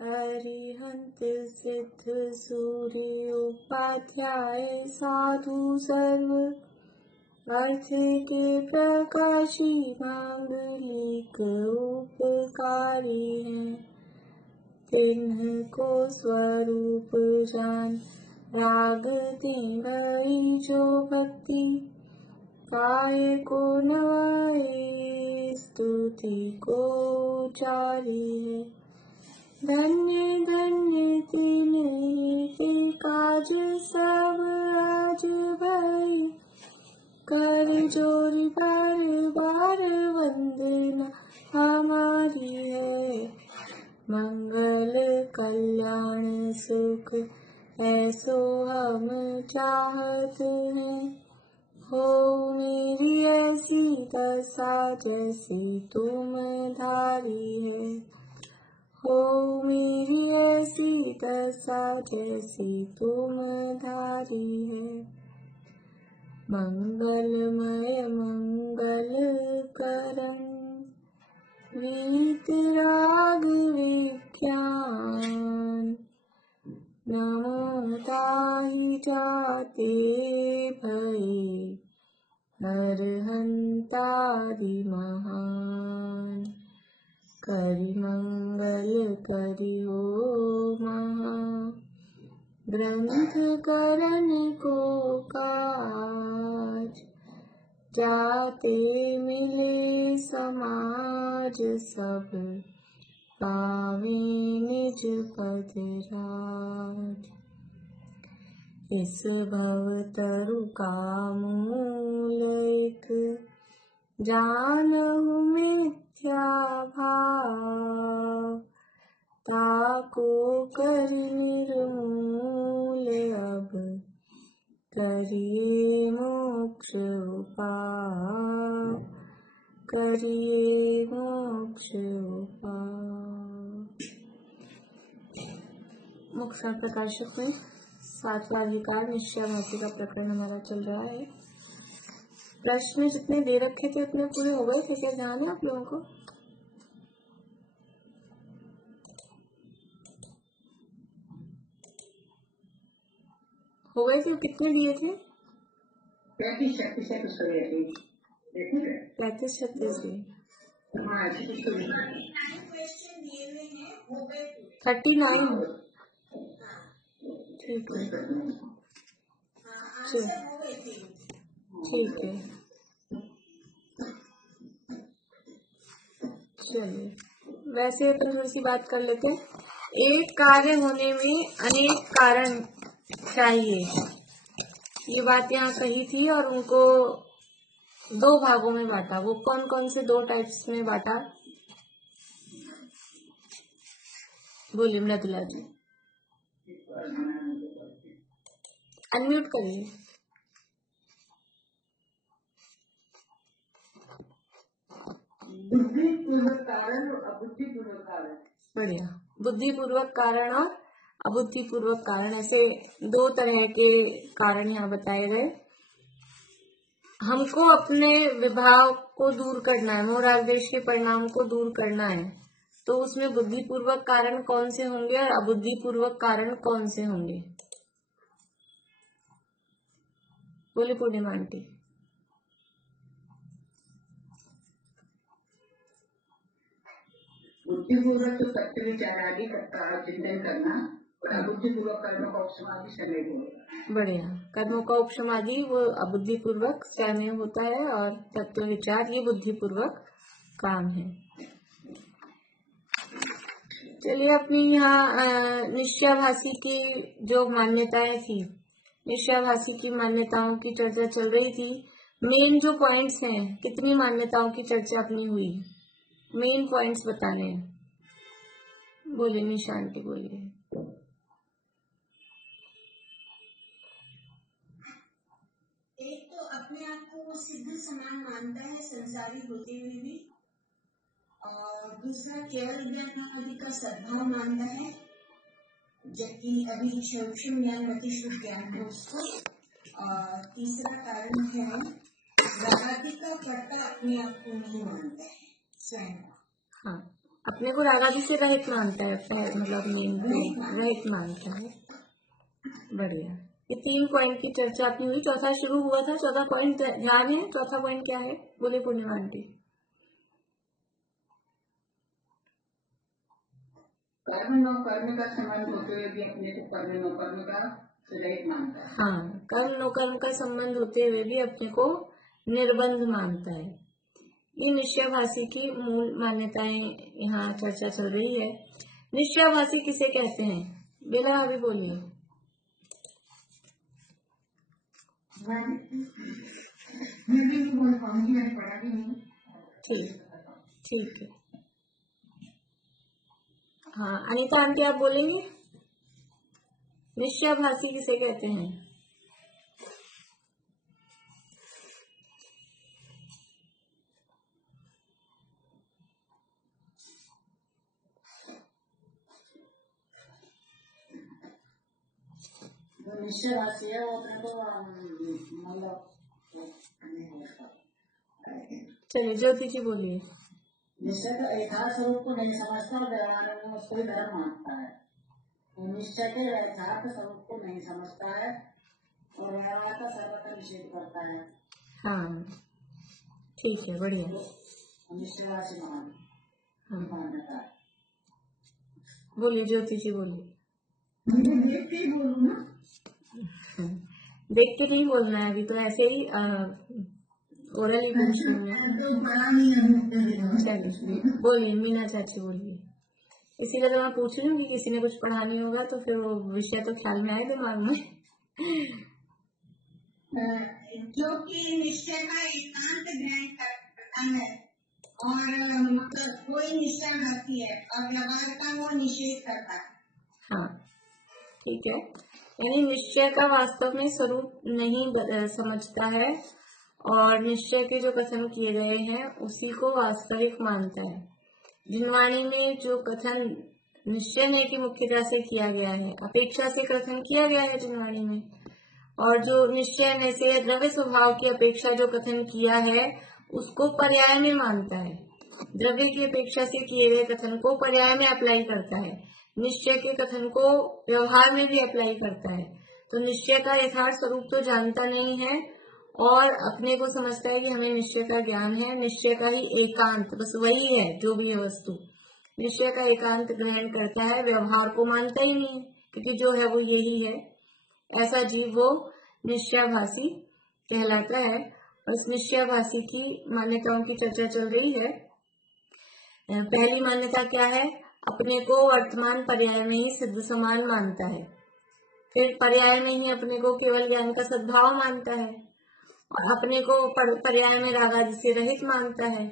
अरिहंत सिद्ध सूर्य उपाध्याय साधु सर्व अर्थ के प्रकाशी मांगलिक उपकारी हैं। तिन्ह को स्वरूप जान राग तिन्ह जो भक्ति पाए को नवाए स्तुति को चारी है। धन्य धन्य तिन्ह काज सब आज भई कर जोरी बार बार वंदना हमारी है। मंगल कल्याण सुख ऐसो हम चाहते हैं। हो मेरी ऐसी दशा जैसी तुम धारी है। हो मेरी ऐसी दशा जैसी तुम धारी है। मंगलमय मंगल करम वीतराग विज्ञान नमो ताहि जाते भय अरहंतादि महान। करि मंगल करि हो महा ग्रंथ करण को काज जाते मिले समाज सब पावे निज पद राज। इस भव तरु का मूल एक जानहु मिथ्या भाव ताको कर निर्मूल अब करिए मोक्ष उपाय। करिए मोक्ष उपाय। मुक्ता प्रकाशक में 7वां अधिकार निश्चयवासी का प्रकरण हमारा चल रहा है। प्रश्न जितने दे रखे थे उतने पूरे हो गए थे क्या? ध्यान है आप लोगों को? हो गए थे? कितने दिए थे? 35-36 दिए। 39। ठीक है, ठीक है, चलिए वैसे अपन थोड़ी सी बात कर लेते हैं। एक कार्य होने में अनेक कारण चाहिए, ये बात यहाँ कही थी और उनको 2 भागों में बांटा। वो कौन कौन से 2 टाइप्स में बांटा? बोलिए मृदुला जी, अनम्यूट करिए। बुद्धिपूर्वक कारण और अबुद्धिपूर्वक कारण। बढ़िया। बुद्धिपूर्वक कारण और अबुद्धिपूर्वक कारण, ऐसे 2 तरह के कारण यहाँ बताए गए। हमको अपने विभाव को दूर करना है, मोह राग द्वेष के परिणाम को दूर करना है, तो उसमें बुद्धिपूर्वक कारण कौन से होंगे और अबुद्धिपूर्वक कारण कौन से होंगे? बोले पूर्णिमा आंटी। बुद्धिपूर्वक तो सत्य विचार आदि का चिंतन करना और अबुद्धिपूर्वक कर्मों का उपसमाधि समय होगा। बढ़िया। कर्मों का उपसमाधि वो अबुद्धिपूर्वक समय होता है और तत्व विचार ये बुद्धिपूर्वक काम है। चलिए अपनी यहाँ निश्चयाभासी की जो मान्यताएं थी, निश्चयाभासी की मान्यताओं की चर्चा चल रही थी। मेन जो पॉइंट्स हैं, कितनी मान्यताओं की चर्चा अपनी हुई? मेन पॉइंट्स बताने हैं। बोलिए निशा आंटी, बोलिए। एक तो अपने आप को सिद्ध समान मानता है संसारी होते हुए भी, और दूसरा केवल ज्ञान आदि का सद्भाव मानता है, जबकि अभी सूक्ष्म ज्ञान अति शुद्ध ज्ञान है उसको। और तीसरा कारण है व्याधि का कर्ता अपने आप को नहीं मानता है स्वयं। हाँ, अपने को रागादि से रहित मानता है, मतलब रहित मानता है। बढ़िया, ये 3 पॉइंट की चर्चा अपनी हुई। चौथा शुरू हुआ था, चौथा पॉइंट ध्यान है। चौथा पॉइंट क्या है, बोले पूर्णिमा आंटी? कर्म नो कर्म का संबंध होते हुए भी अपने को कर्म नो कर्म का रहित मानता है। हाँ, कर्म नो कर्म का संबंध होते हुए भी अपने को निर्बंध मानता है। ये निश्चयभासी की मूल मान्यताएं यहाँ चर्चा चल रही है। निश्चयभासी किसे कहते हैं? बेला अभी बोलिए। मैं भी नहीं बोल पाऊंगी, मैंने पढ़ा भी नहीं। ठीक है। हाँ अनीता आंटी आप बोलेंगे, निश्चयभासी किसे कहते हैं? जो निश्चयभासी है वो अपने को मतलब चलिए ज्योति जी बोलिए। निश्चय का यथार्थ स्वरूप को नहीं समझता और व्यवहार में उसको ही धर्म मानता है। तो निश्चय के यथार्थ स्वरूप को नहीं समझता है और व्यवहार का सर्वथा निषेध करता है। हाँ ठीक है, बढ़िया। निश्चयवासी मान्यता है। बोलिए ज्योति जी बोलिए। देख के ही बोलूं ना? देख के नहीं बोलना है, अभी तो ऐसे ही ओरल ही पूछ रही है। चलिए बोलिए मीना चाची बोलिए। इसीलिए तो मैं पूछ रही हूँ कि किसी ने कुछ पढ़ा नहीं होगा तो फिर वो विषय तो ख्याल में आए दिमाग में। जो कि निश्चय का एकांत ग्रहण करता है और मतलब कोई निश्चय भाती है और व्यवहार का वो निषेध करता है। हाँ ठीक है, यानी निश्चय का वास्तव में स्वरूप नहीं समझता है और निश्चय के जो कथन किए गए हैं उसी को वास्तविक मानता है। जिनवाणी में जो कथन निश्चय ने की मुख्यता से किया गया है, अपेक्षा से कथन किया गया है जिनवाणी में, और जो निश्चय में से द्रव्य स्वभाव की अपेक्षा जो कथन किया है उसको पर्याय में मानता है। द्रव्य की अपेक्षा से किए गए कथन को पर्याय में अप्लाई करता है, निश्चय के कथन को व्यवहार में भी अप्लाई करता है। तो निश्चय का यथार्थ स्वरूप तो जानता नहीं है और अपने को समझता है कि हमें निश्चय का ज्ञान है। निश्चय का ही एकांत, बस वही है जो भी है वस्तु, निश्चय का एकांत ग्रहण करता है, व्यवहार को मानता ही नहीं क्योंकि जो है वो यही है। ऐसा जीव वो निश्चयभासी कहलाता है। और इस निश्चयभासी की मान्यताओं की चर्चा चल रही है। पहली मान्यता क्या है? अपने को वर्तमान पर्याय में ही सिद्ध समान मानता है। फिर पर्याय में ही अपने को केवल ज्ञान का सद्भाव मानता है और अपने को पर्याय में रागादि से रहित मानता है।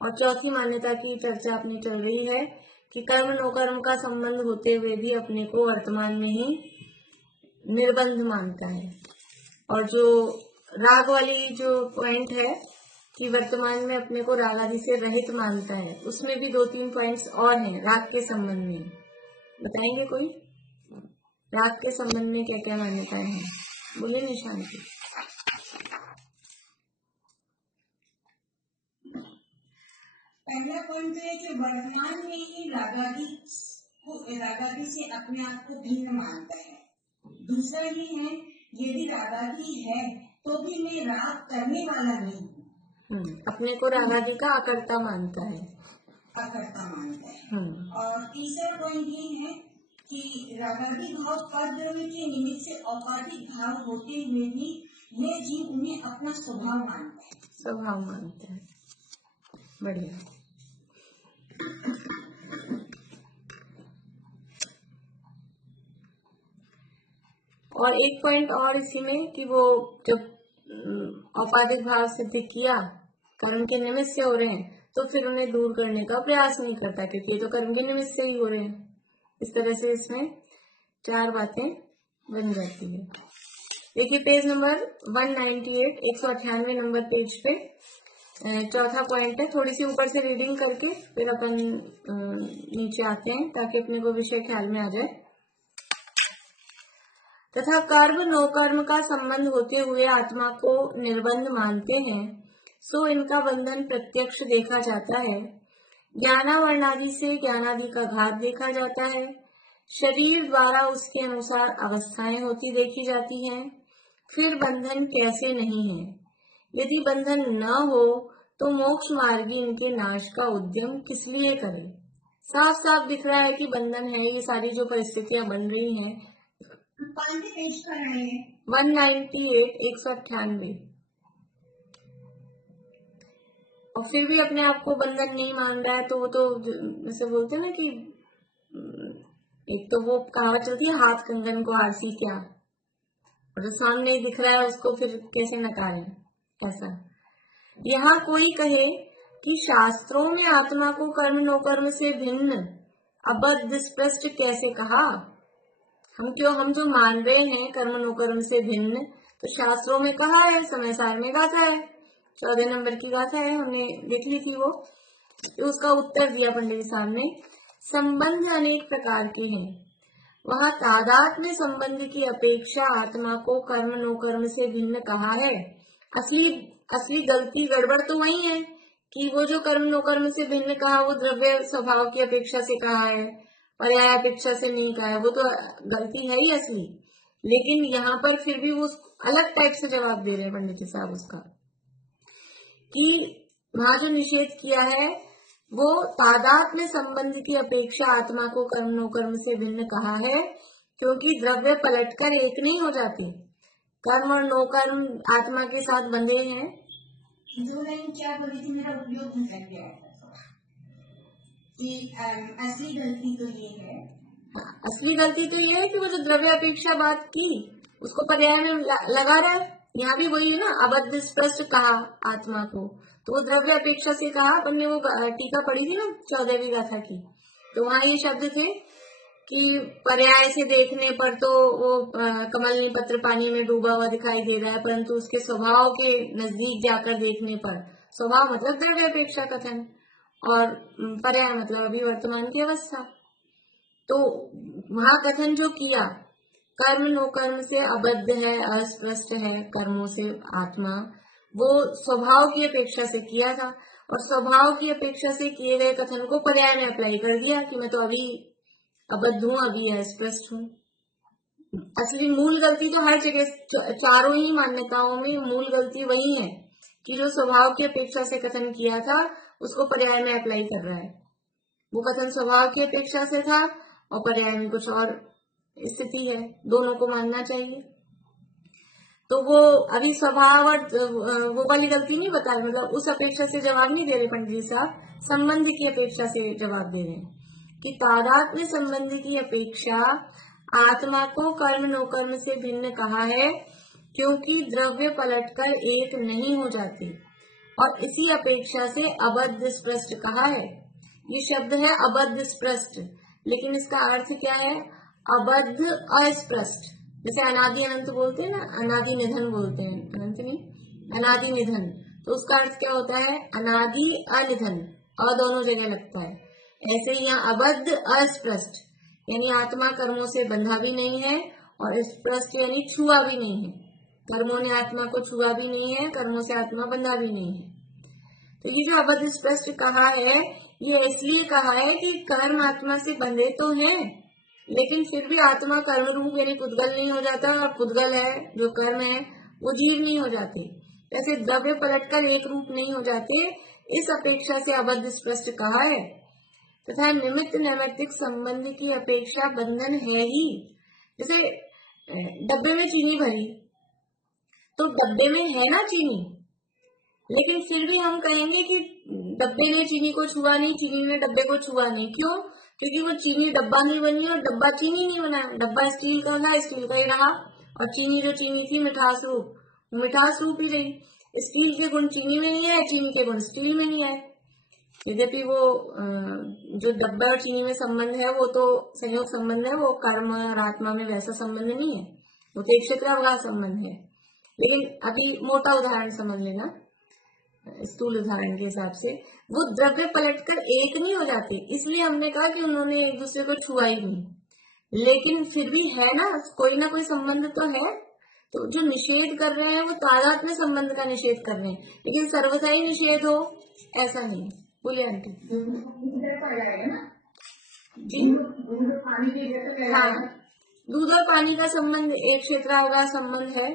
और चौथी मान्यता की चर्चा अपनी चल रही है कि कर्म नो कर्म का संबंध होते हुए भी अपने को वर्तमान में ही निर्बंध मानता है। और जो राग वाली जो पॉइंट है कि वर्तमान में अपने को राग आदि से रहित मानता है, उसमें भी 2-3 पॉइंट्स और हैं राग के संबंध में। बताएंगे कोई? राग के संबंध में क्या क्या मान्यताएं हैं? बोले निशान की। पहला पॉइंट है कि वर्तमान में ही रागादि से अपने आप को भिन्न मानता है। दूसरा ये है, यदि रागादि है तो भी मैं राग करने वाला नहीं हूँ। अपने को रागादि का अकर्ता मानता है। और तीसरा पॉइंट ये है कि रागादि भाव परद्रव्य के निमित्त से औपाधिक भाव होते हुए भी यह जीव उन्हें अपना स्वभाव मानता है। बढ़िया। और एक पॉइंट और इसी में कि वो जब औपाधिक भाव सिद्ध किया, कर्म के निमित्त से हो रहे हैं, तो फिर उन्हें दूर करने का प्रयास नहीं करता क्योंकि ये तो कर्म के निमित्त से ही हो रहे हैं। इस तरह से इसमें 4 बातें बन जाती है। देखिए पेज नंबर 198, 198 नंबर पेज पे चौथा पॉइंट है। थोड़ी सी ऊपर से रीडिंग करके फिर अपन नीचे आते हैं ताकि अपने को विषय ख्याल में आ जाए। तथा कर्म नो कर्म का संबंध होते हुए आत्मा को निर्बंध मानते हैं, सो इनका बंधन प्रत्यक्ष देखा जाता है। ज्ञानावरणादि से ज्ञानादि का घात देखा जाता है। शरीर द्वारा उसके अनुसार अवस्थाएं होती देखी जाती हैं। फिर बंधन कैसे नहीं है? यदि बंधन न हो तो मोक्ष मार्गी इनके नाश का उद्यम किस लिए करे? साफ साफ दिख रहा है कि बंधन है। ये सारी जो परिस्थितियां बन रही हैं। कौन से पेज पर आए हैं? 198 198। और फिर भी अपने आप को बंधन नहीं मान रहा है तो वो तो जैसे बोलते हैं ना कि एक तो वो कहावत चलती है, हाथ कंगन को आरसी क्या, और जो सामने ही दिख रहा है उसको फिर कैसे नकारे। ऐसा यहाँ कोई कहे कि शास्त्रों में आत्मा को कर्म नोकर्म से भिन्न अबद्ध स्पष्ट कैसे कहा? हम जो मान रहे हैं कर्म नोकर्म से भिन्न, तो शास्त्रों में कहा है, समय सार में गाथा है, 14 नंबर की गाथा है, हमने देख ली थी वो। तो उसका उत्तर दिया पंडित जी साहब ने, संबंध अनेक प्रकार के हैं। वहाँ तादात्म्य संबंध की अपेक्षा आत्मा को कर्म नोकर्म से भिन्न कहा है। असली गलती गड़बड़ तो वही है कि वो जो कर्म नोकर्म से भिन्न कहा वो द्रव्य स्वभाव की अपेक्षा से कहा है, पर्याय अपेक्षा से नहीं कहा है, वो तो गलती है ही असली। लेकिन यहाँ पर फिर भी वो अलग टाइप से जवाब दे रहे हैं पंडित जी साहब उसका, कि वहाँ जो निषेध किया है वो तादात्म्य संबंध की अपेक्षा आत्मा को कर्म नोकर्म से भिन्न कहा है, क्योंकि द्रव्य पलटकर एक नहीं हो जाते। कर्म और नोकर्म आत्मा के साथ बंधे हैं। जो लाइन क्या बोली थी, मेरा उपयोग नहीं कर गया कि असली गलती तो ये है। असली गलती तो ये है कि वो जो द्रव्य अपेक्षा बात की उसको पर्याय में लगा रहा है। यहाँ भी वही है ना, अबद्ध स्पष्ट कहा आत्मा को, तो वो द्रव्य अपेक्षा से कहा। अपन ने वो टीका पढ़ी थी ना 14वीं गाथा की, तो वहाँ ये शब्द थे कि पर्याय से देखने पर तो वो कमल पत्र पानी में डूबा हुआ दिखाई दे रहा है, परंतु उसके स्वभाव के नजदीक जाकर देखने पर, स्वभाव मतलब द्रव्य अपेक्षा कथन, और पर्याय मतलब अभी वर्तमान की अवस्था। तो वहाँ कथन जो किया कर्म नोकर्म से अबद्ध है, अस्पष्ट है कर्मों से आत्मा, वो स्वभाव की अपेक्षा से किया था, और स्वभाव की अपेक्षा से किए गए कथन को पर्याय में अप्लाई कर दिया कि मैं तो अभी अबद्ध हूँ, अभी अस्पष्ट हूँ। असली मूल गलती तो हर जगह, चारों ही मान्यताओं में मूल गलती वही है कि जो स्वभाव की अपेक्षा से कथन किया था उसको पर्याय में अप्लाई कर रहा है। वो कथन स्वभाव की अपेक्षा से था और पर्याय में कुछ और स्थिति है, दोनों को मानना चाहिए। तो वो अभी स्वभाव और वो वाली गलती नहीं बता रहे, मतलब उस अपेक्षा से जवाब नहीं दे रहे पंडित जी साहब, संबंध की अपेक्षा से जवाब दे रहे हैं कि तादात्म्य संबंध की अपेक्षा आत्मा को कर्म नोकर्म से भिन्न कहा है, क्योंकि द्रव्य पलटकर एक नहीं हो जाते, और इसी अपेक्षा से अबद्ध स्पष्ट कहा है। ये शब्द है अबद्ध स्पष्ट, लेकिन इसका अर्थ क्या है? अबद्ध अस्पष्ट। जैसे अनादि अनंत बोलते हैं ना, अनादि निधन बोलते हैं, अनंत नहीं, अनादि निधन, तो उसका अर्थ क्या होता है? अनादि अनिधन, अ दोनों जगह लगता है। ऐसे ही यहाँ अबद्ध अस्पष्ट, यानी आत्मा कर्मों से बंधा भी नहीं है, और स्पष्ट यानी छुआ भी नहीं है। कर्मों ने आत्मा को छुआ भी नहीं है, कर्मों से आत्मा बंधा भी नहीं है। तो ये जो अबद्ध स्पष्ट कहा है, ये इसलिए कहा है कि कर्म आत्मा से बंधे तो हैं, लेकिन फिर भी आत्मा कर्म रूप यानी पुद्गल नहीं हो जाता, और पुद्गल है जो कर्म है वो जीव नहीं हो जाते। जैसे द्रव्य पलटकर एक रूप नहीं हो जाते, इस अपेक्षा से अबद्ध स्पष्ट कहा है। तथा निमित्त नैमित्तिक संबंध की अपेक्षा बंधन है ही। जैसे डब्बे में चीनी भरी, तो डब्बे में है ना चीनी, लेकिन फिर भी हम कहेंगे कि डब्बे ने चीनी को छुआ नहीं, चीनी ने डब्बे को छुआ नहीं। क्यों? क्योंकि वो चीनी डब्बा नहीं बनी और डब्बा चीनी नहीं बना। डब्बा स्टील का था, स्टील का ही रहा, और चीनी जो चीनी थी मिठास रूप, मिठास रूप ही रही। स्टील के गुण चीनी में नहीं है, चीनी के गुण स्टील में नहीं है। यद्यपि वो जो डब्बा और चीनी में संबंध है वो तो संयोग संबंध है, वो कर्म और आत्मा में वैसा संबंध नहीं है, वो तो एक क्षेत्रावगाह संबंध है। लेकिन अभी मोटा उदाहरण समझ लेना, स्थूल उदाहरण के हिसाब से, वो द्रव्य पलटकर एक नहीं हो जाते, इसलिए हमने कहा कि उन्होंने एक दूसरे को छुआ ही नहीं। लेकिन फिर भी है ना कोई संबंध तो है। तो जो निषेध कर रहे हैं वो तादात्म्य संबंध का निषेध कर रहे हैं, लेकिन सर्वथा ही निषेध हो ऐसा नहीं। बोलिए आंटी दूध पर जाएगा ना, जी। दूध और पानी की जैसे हाँ, कहलाएगा। दूध और पानी का संबंध एक क्षेत्रावगाह संबंध है,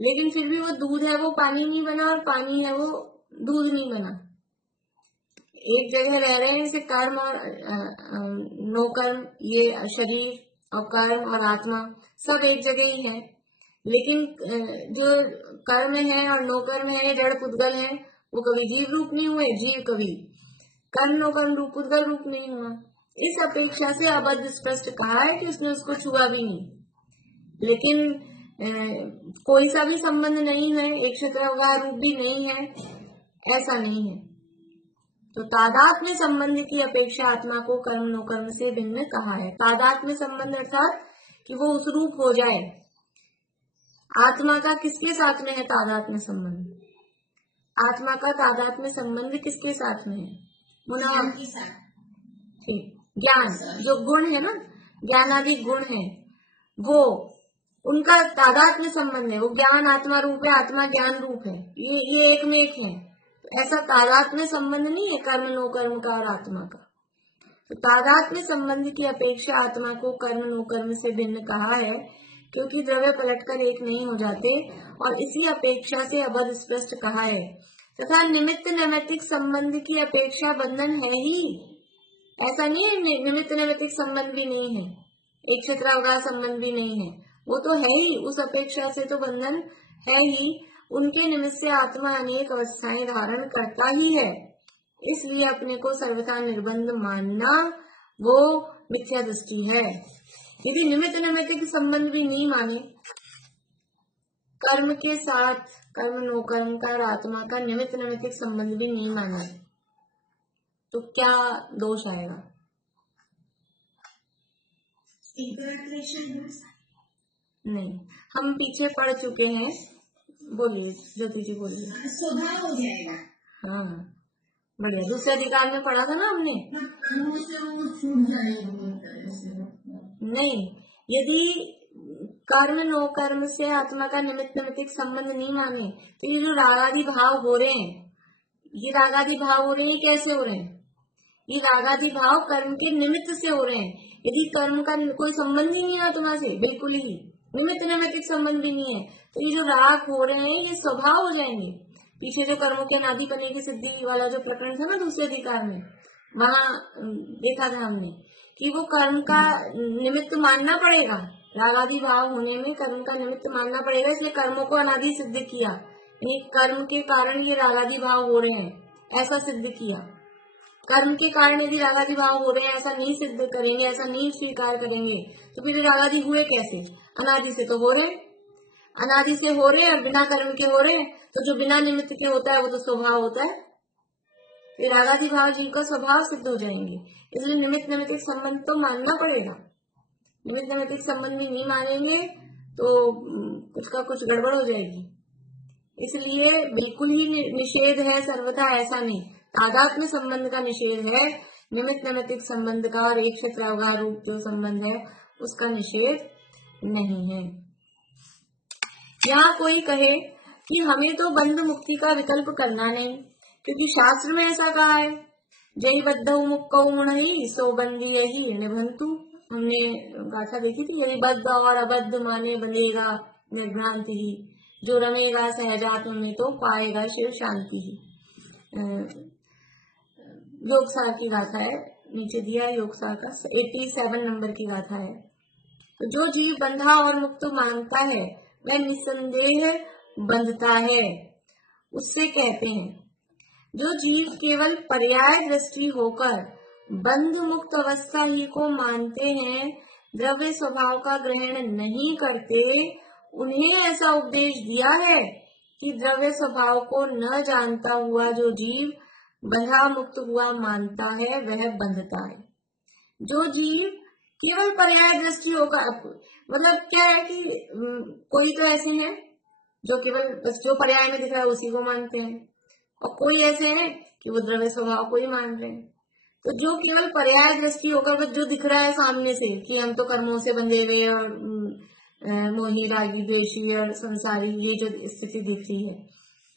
लेकिन फिर भी वो दूध है वो पानी नहीं बना और पानी है वो दूध नहीं बना। एक जगह रह रहे हैं, जैसे कर्म और नो कर्म, ये शरीर और कर्म और आत्मा सब एक जगह ही है, लेकिन जो कर्म है और नो कर्म है, जड़ पुद्गल है, वो कभी जीव रूप नहीं हुए, जीव कभी कर्म नो कर्म रूप पुद्गल रूप नहीं हुआ। इस अपेक्षा से अबद्ध स्पष्ट कहा है कि उसने उसको छुआ भी नहीं, लेकिन कोई सा भी संबंध नहीं है, एक क्षेत्रावगाह रूप भी नहीं है, ऐसा नहीं है। तो तादात्म्य संबंध की अपेक्षा आत्मा को कर्म नो कर्म से भिन्न कहा है। तादात्म्य संबंध अर्थात कि वो उस रूप हो जाए। आत्मा का किसके साथ में है तादात्म्य संबंध? आत्मा का तादात्म्य संबंध किसके साथ में है? मुना के साथ। ठीक, ज्ञान जो गुण है ना, ज्ञानादि गुण है, वो उनका तादात्म्य संबंध है। वो ज्ञान आत्मा रूप है, आत्मा ज्ञान रूप है, ये एक में एक है। ऐसा तादात्म्य संबंध नहीं है कर्म नो कर्म का और आत्मा का। तो तादात्म्य संबंध की अपेक्षा आत्मा को कर्म नो कर्म से भिन्न कहा है, क्योंकि द्रव्य पलटकर एक नहीं हो जाते, और इसी अपेक्षा से अबद्ध स्पष्ट कहा है। तथा निमित्त नैमित्तिक संबंध की अपेक्षा बंधन है ही, ऐसा नहीं है निमित्त नैमित्तिक संबंध भी नहीं है, एक क्षेत्रावगाह संबंध भी नहीं है, वो तो है ही। उस अपेक्षा से तो बंधन है ही, उनके निमित्त से आत्मा अनेक अवस्थाएं धारण करता ही है, इसलिए अपने को सर्वथा निर्बंध मानना वो मिथ्या दृष्टि है। यदि निमित्त नैमित्तिक संबंध भी नहीं माने, कर्म के साथ कर्म नो कर्म का और आत्मा का निमित्त नैमित्तिक संबंध भी नहीं माने, तो क्या दोष आएगा? नहीं, हम पीछे पढ़ चुके हैं। बोलिए ज्योति जी, बोलिए। स्वभाव हो जाएगा। हाँ, बढ़िया। दूसरे अधिकार में पढ़ा था ना हमने। कर्मों से वो छूट जाएगी तरह से। नहीं, यदि कर्म नो कर्म से आत्मा का निमित्त नैमित्तिक संबंध नहीं माने, तो ये जो रागादि भाव हो रहे हैं, ये रागादि भाव हो रहे हैं, कैसे हो रहे हैं? ये रागादि भाव कर्म के निमित्त से हो रहे हैं। यदि कर्म का कोई संबंध ही नहीं है आत्मा से, बिल्कुल ही निमित्त नैमित्तिक संबंध भी नहीं है, तो ये जो राग हो रहे हैं ये स्वभाव हो जाएंगे। पीछे जो कर्मों के अनादि पने की सिद्धि वाला जो प्रकरण था ना दूसरे अधिकार में, वहां देखा था हमने कि वो कर्म का निमित्त मानना पड़ेगा। रागादि भाव होने में कर्म का निमित्त मानना पड़ेगा, इसलिए कर्मों को अनादि सिद्ध किया, यानी कर्म के कारण ये रागादि भाव हो रहे हैं, ऐसा सिद्ध किया। कर्म के कारण यदि रागादि भाव हो रहे हैं ऐसा नहीं सिद्ध करेंगे, ऐसा नहीं स्वीकार करेंगे, तो फिर रागादि हुए कैसे? अनादि से तो हो रहे, अनादि से हो रहे और बिना कर्म के हो रहे, तो जो बिना निमित्त के होता है वो तो स्वभाव होता है, फिर रागादि भाव जीव का स्वभाव सिद्ध हो जाएंगे। इसलिए निमित्त नैमित्तिक संबंध तो मानना पड़ेगा। निमित्त नैमित्तिक संबंध भी नहीं मानेंगे तो कुछ का कुछ गड़बड़ हो जाएगी। इसलिए बिल्कुल ही निषेध है सर्वथा, ऐसा नहीं। तादात्म्य संबंध का निषेध है, निमित्त नैमित्तिक संबंध का और एक क्षेत्रावगाह रूप जो संबंध है उसका निषेध नहीं है। यहाँ कोई कहे कि हमें तो बंध मुक्ति का विकल्प करना नहीं, क्योंकि शास्त्र में ऐसा कहा है, जय बद्ध मुक्कौ मुणहि सो बंदी यही निभंतु। हमने गाथा देखी थी, यदि बद्ध और अबद्ध माने बंधेगा निर्भ्रांति ही, जो रमेगा सहजात्म में तो पाएगा शिव शांति ही। योग सार की गाथा है, नीचे दिया योग सार का 87 नंबर की गाथा है। तो जो जीव बंधा और मुक्त मानता है वह निसंदेह बंधता है, उससे कहते हैं। जो जीव केवल पर्याय दृष्टि होकर बंध मुक्त अवस्था ही को मानते हैं, द्रव्य स्वभाव का ग्रहण नहीं करते, उन्हें ऐसा उपदेश दिया है कि द्रव्य स्वभाव को न जानता हुआ जो जीव बंधा मुक्त हुआ मानता है वह बंधता है। जो जीव केवल पर्याय दृष्टि होकर, मतलब क्या है कि कोई तो ऐसे हैं जो केवल बस जो पर्याय में दिख रहा है उसी को मानते हैं, और कोई ऐसे हैं कि वो द्रव्य स्वभाव को ही मान रहे हैं। तो जो केवल पर्याय दृष्टि होकर बस जो दिख रहा है सामने से कि हम तो कर्मों से बंधे हुए और मोही रागी द्वेषी और संसारी, ये जो स्थिति दिख रही है,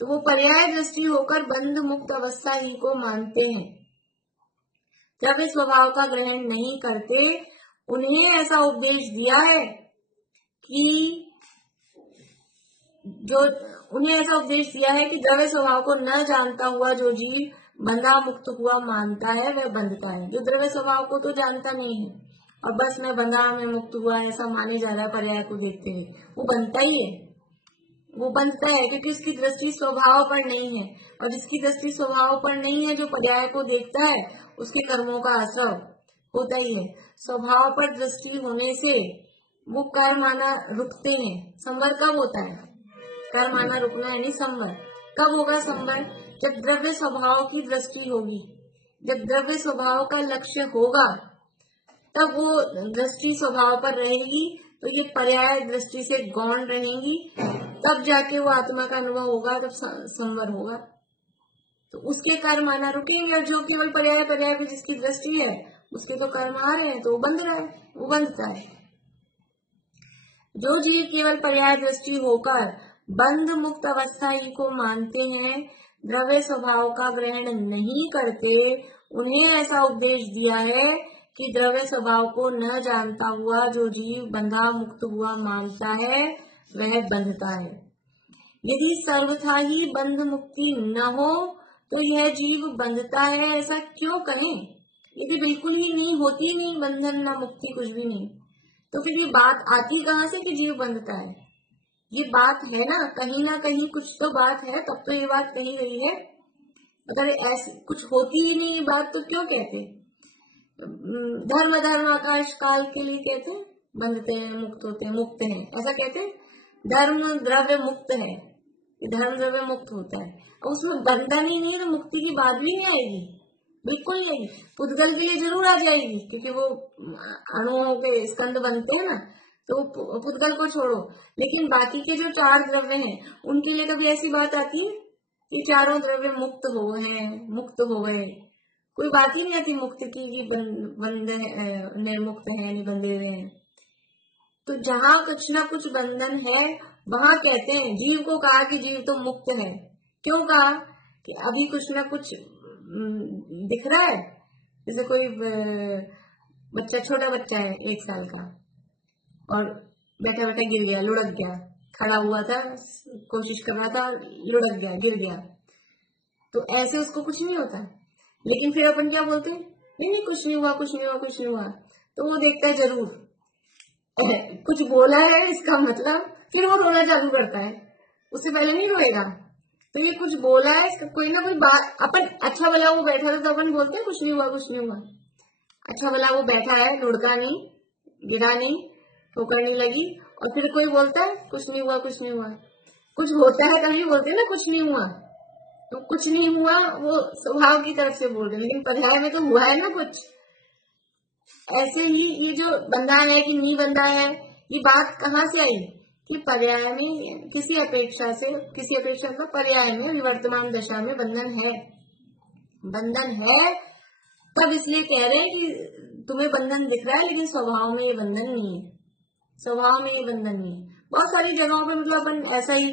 तो वो पर्याय दृष्टि होकर बंध मुक्त अवस्था ही को मानते हैं। द्रव्य स्वभाव का ग्रहण नहीं करते, उन्हें ऐसा उपदेश दिया है कि द्रव्य स्वभाव को न जानता हुआ जो जीव बंधा मुक्त हुआ मानता है वह बंधता है। जो द्रव्य स्वभाव को तो जानता नहीं है और बस मैं बंधा मैं मुक्त हुआ ऐसा माने जा रहा है पर्याय को देखते हुए, वो बनता ही है, वो बंधता है, क्योंकि उसकी दृष्टि स्वभाव पर नहीं है। और जिसकी दृष्टि स्वभाव पर नहीं है, जो पर्याय को देखता है, उसके कर्मों का असर होता ही है। स्वभाव पर दृष्टि होने से वो कर्म आना रुकते हैं। संवर कब होता है? कर्म आना रुकना यानी संवर। कब होगा संवर? जब द्रव्य स्वभाव की दृष्टि होगी, जब द्रव्य स्वभाव का लक्ष्य होगा, तब वो दृष्टि स्वभाव पर रहेगी, तो ये पर्याय दृष्टि से गौण रहेंगी, तब जाके वो आत्मा का अनुभव होगा, तब संवर होगा। तो उसके कर्म आना रुकेंगे। और जो केवल पर्याय पे जिसकी दृष्टि है, उसके तो कर्म आ रहे हैं, तो वो बंध रहा है, वो बंधता है। जो जीव केवल पर्याय दृष्टि होकर बंध मुक्त अवस्था ही को मानते हैं, द्रव्य स्वभाव का ग्रहण नहीं करते, उन्हें ऐसा उपदेश दिया है कि द्रव्य स्वभाव को न जानता हुआ जो जीव बंधा मुक्त हुआ मानता है वह बंधता है। यदि सर्वथा ही बंध मुक्ति न हो तो यह जीव बंधता है, ऐसा क्यों कहें? यदि बिल्कुल ही नहीं होती, नहीं बंधन ना मुक्ति, कुछ भी नहीं, तो फिर ये बात आती कहाँ से कि जीव बंधता है? ये बात है ना कहीं कुछ तो बात है, तब तो ये बात कही गई है। अगर ऐसी कुछ होती ही नहीं बात तो क्यों कहते? धर्म आकाश काल के लिए कहते हैं, बंधते हैं, मुक्त होते हैं, मुक्त हैं, ऐसा कहते हैं। धर्म द्रव्य मुक्त है, धर्म द्रव्य मुक्त होता है, और उसमें बंधन ही नहीं, तो मुक्ति की बात भी नहीं आएगी, बिल्कुल नहीं। पुद्गल के लिए जरूर आ जाएगी, क्योंकि वो अणुओं के स्कंद बनते हैं ना, तो पुद्गल को छोड़ो, लेकिन बाकी के जो 4 द्रव्य हैं उनके लिए कभी ऐसी बात आती है कि चारों द्रव्य मुक्त हो गए, मुक्त हो गए? कोई बात ही नहीं आती मुक्त की कि बंधे निर्मुक्त है, नहीं बंधे हुए हैं। तो जहाँ कुछ ना कुछ बंधन है, वहां कहते हैं, जीव को कहा कि जीव तो मुक्त है। क्यों कहा? कि अभी कुछ ना कुछ दिख रहा है। जैसे कोई बच्चा, छोटा बच्चा है 1 साल का, और बैठा बैठा गिर गया, लुढ़क गया, खड़ा हुआ था, कोशिश कर रहा था, लुढ़क गया, गिर गया, तो ऐसे उसको कुछ नहीं होता। लेकिन फिर अपन क्या बोलते हैं? नहीं कुछ नहीं हुआ, कुछ नहीं हुआ, कुछ नहीं हुआ। तो वो देखता है जरूर कुछ बोला है इसका मतलब, फिर वो रोना चालू करता है, उससे पहले नहीं रोएगा। तो ये कुछ बोला है, इसका कोई ना कोई बात, अपन अच्छा भला वो बैठा था तो अपन बोलते हैं कुछ नहीं हुआ, कुछ नहीं हुआ। अच्छा भला वो बैठा है, लुढ़का नहीं, गिरा नहीं, ठोकर नहीं लगी, और फिर कोई बोलता है कुछ नहीं हुआ, कुछ नहीं हुआ। कुछ होता है तभी बोलते हैं ना कुछ नहीं हुआ। तो कुछ नहीं हुआ वो स्वभाव की तरफ से बोल रहे, लेकिन पर्याय में तो हुआ है ना कुछ। ऐसे ही ये जो बंधा है कि नहीं बंधा है, ये बात कहाँ से आई कि पर्याय में किसी अपेक्षा मतलब पर्याय में वर्तमान दशा में बंधन है, बंधन है, तब इसलिए कह रहे हैं कि तुम्हें बंधन दिख रहा है, लेकिन स्वभाव में ये बंधन नहीं है, स्वभाव में ये बंधन नहीं है। बहुत सारी जगहों पे मतलब अपन ऐसा ही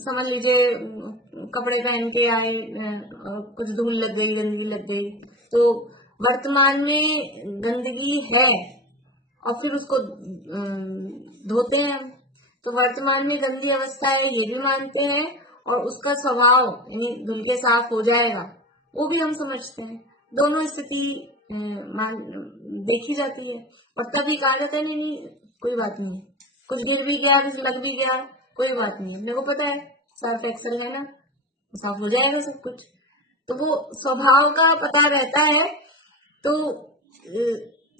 समझ लीजिए, कपड़े पहन के आए, कुछ धूल लग गई, गंदगी लग गई, तो वर्तमान में गंदगी है और फिर उसको धोते हैं, तो वर्तमान में गंदी अवस्था है ये भी मानते हैं, और उसका स्वभाव यानी धुल के साफ हो जाएगा वो भी हम समझते हैं। दोनों स्थिति देखी जाती है, और तभी कहा जाता है नहीं कोई बात नहीं, कुछ गिर भी गया, कुछ लग भी गया, कोई बात नहीं, मेरे को पता है सर्फ एक्सेल है ना, साफ हो जाएगा सब कुछ। तो वो स्वभाव का पता रहता है, तो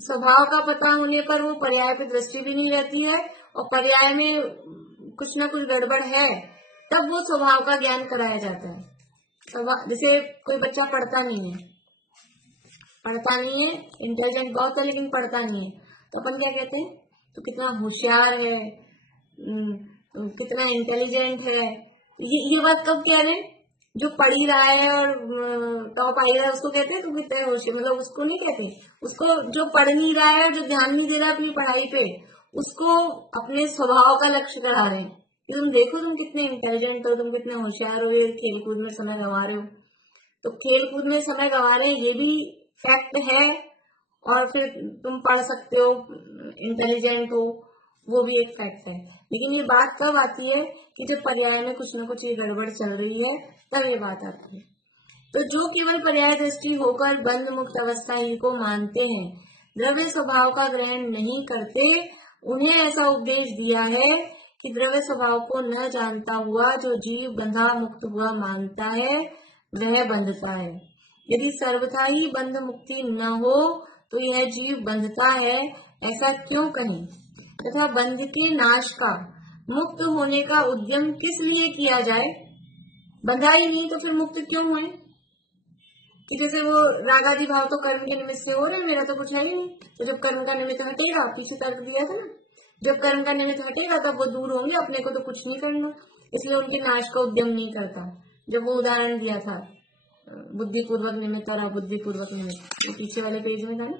स्वभाव का पता होने पर वो पर्याय पे दृष्टि भी नहीं रहती है, और पर्याय में कुछ ना कुछ गड़बड़ है तब वो स्वभाव का ज्ञान कराया जाता है। जैसे कोई बच्चा पढ़ता नहीं है, इंटेलिजेंट बहुत है लेकिन पढ़ता नहीं है, तो अपन क्या कहते हैं, तो कितना होशियार है, कितना इंटेलिजेंट है। ये बात कब कह रहे हैं? जो पढ़ ही रहा है और टॉप आई रहा है उसको कहते हैं तो कितने होशियार, मतलब उसको नहीं कहते, उसको जो पढ़ नहीं रहा है, जो ध्यान नहीं दे रहा अपनी पढ़ाई पे, उसको अपने स्वभाव का लक्ष्य करा रहे हैं कि तुम देखो तुम कितने इंटेलिजेंट हो, तुम कितने होशियार हो, खेल कूद में समय गंवा रहे हो। तो खेल कूद में समय गंवा रहे हैं, ये भी फैक्ट है, और फिर तुम पढ़ सकते हो, इंटेलिजेंट हो, वो भी एक फैक्ट है। लेकिन ये बात कब आती है कि जब पर्याय में कुछ ना कुछ ये गड़बड़ चल रही है, तब ये बात आती है। तो जो केवल पर्याय दृष्टि होकर बंध मुक्त अवस्था ही को मानते हैं, द्रव्य स्वभाव का ग्रहण नहीं करते, उन्हें ऐसा उपदेश दिया है कि द्रव्य स्वभाव को न जानता हुआ जो जीव बंधा मुक्त हुआ मानता है, वह बंधता है। यदि सर्वथा ही बंध मुक्ति न हो तो यह जीव बंधता है, ऐसा क्यों कहें? तथा बंध के नाश का, मुक्त होने का उद्यम किस लिए किया जाए? बंधा ही नहीं तो फिर मुक्त क्यों हुए? कि जैसे वो रागादि भाव तो कर्म के निमित्त से हो रहे, मेरा तो कुछ है ही नहीं। तो जब कर्म का निमित्त हटेगा, पीछे तर्क दिया था ना, जब कर्म का निमित्त हटेगा तब वो दूर होंगे, अपने को तो कुछ नहीं करना, इसलिए उनके नाश का उद्यम नहीं करता। जब वो उदाहरण दिया था बुद्धि पूर्वक निमित्त और अबुद्धि पूर्वक निमित्त, वो पीछे वाले पेज में था ना।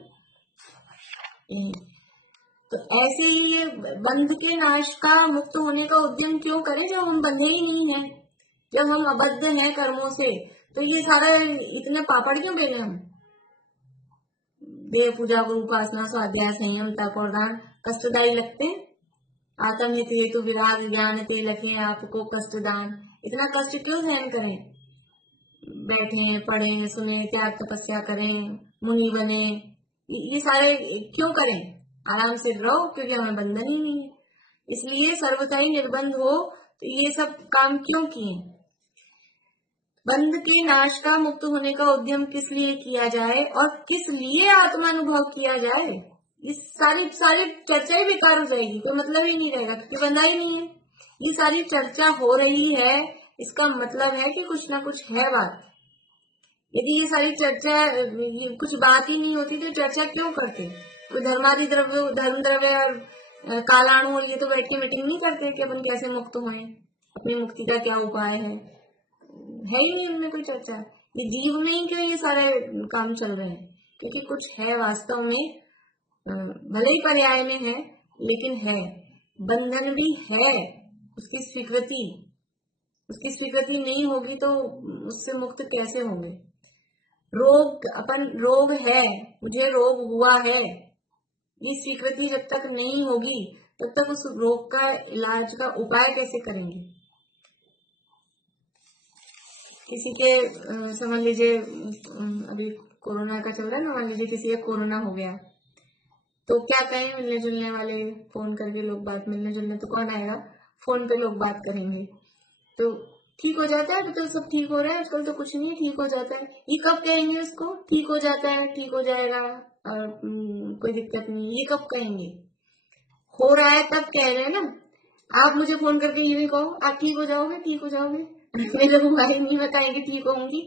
तो ऐसे ही ये बंध के नाश का, मुक्त होने का उद्यम क्यों करें जब हम बंधे ही नहीं है, जब हम अबद्ध हैं कर्मों से? तो ये सारा इतने पापड़ क्यों बेले हम? देव पूजा, गुरु उपासना, स्वाध्याय, संयम, तप और दान कष्टदायी लगते हैं। आत्महित हेतु विराग ज्ञान ते लखे आपको कष्ट दान, इतना कष्ट क्यों सहन करें? बैठे, पढ़े, सुने, त्याग तपस्या करें, मुनि बने, ये सारे क्यों करें? आराम से रहो, क्योंकि हमें बंधन ही नहीं है। इसलिए सर्वथा ही निर्बंध हो तो ये सब काम क्यों किए? बंध के नाश का, मुक्त होने का उद्यम किस लिए किया जाए और किस लिए आत्मानुभव किया जाए? ये सारी सारी चर्चा ही बेकार हो जाएगी, कोई मतलब ही नहीं रहेगा, क्योंकि बंधा ही नहीं है। ये सारी चर्चा हो रही है, इसका मतलब है कि कुछ ना कुछ है बात। यदि ये सारी चर्चा, कुछ बात ही नहीं होती तो चर्चा क्यों करते? कोई धर्मादि द्रव्य, धर्म द्रव्य और कालाणु और ये तो बैठ के मीटिंग नहीं करते कि अपन कैसे मुक्त होए, अपनी मुक्ति का क्या उपाय है ही नहीं उनमें कोई चर्चा। ये जीव में ही क्यों ये सारे काम चल रहे हैं? क्योंकि कुछ है वास्तव में, भले ही पर्याय में है, लेकिन है, बंधन भी है। उसकी स्वीकृति नहीं होगी तो उससे मुक्त कैसे होंगे? रोग है, मुझे रोग हुआ है, ये स्वीकृति जब तक नहीं होगी तब तक उस रोग का इलाज का उपाय कैसे करेंगे? किसी के समझ लीजिए अभी कोरोना का चल रहा है ना, मान लीजिए किसी का कोरोना हो गया, तो क्या कहें मिलने जुलने वाले? फोन करके लोग बात, मिलने जुलने तो कौन आएगा, फोन पे लोग बात करेंगे। तो ठीक हो जाता है, तो सब ठीक हो रहा है आजकल, तो कुछ नहीं, ठीक हो जाता है। ये कब कहेंगे उसको ठीक हो जाता है, ठीक हो जाएगा और कोई दिक्कत नहीं, ये कब कहेंगे? हो रहा है तब कह रहे हैं ना। आप मुझे फोन करके ये भी कहो आप ठीक हो जाओगे, ठीक हो जाओगे, मेरे हुआ ही नहीं, मैं कहेंगे ठीक होंगी।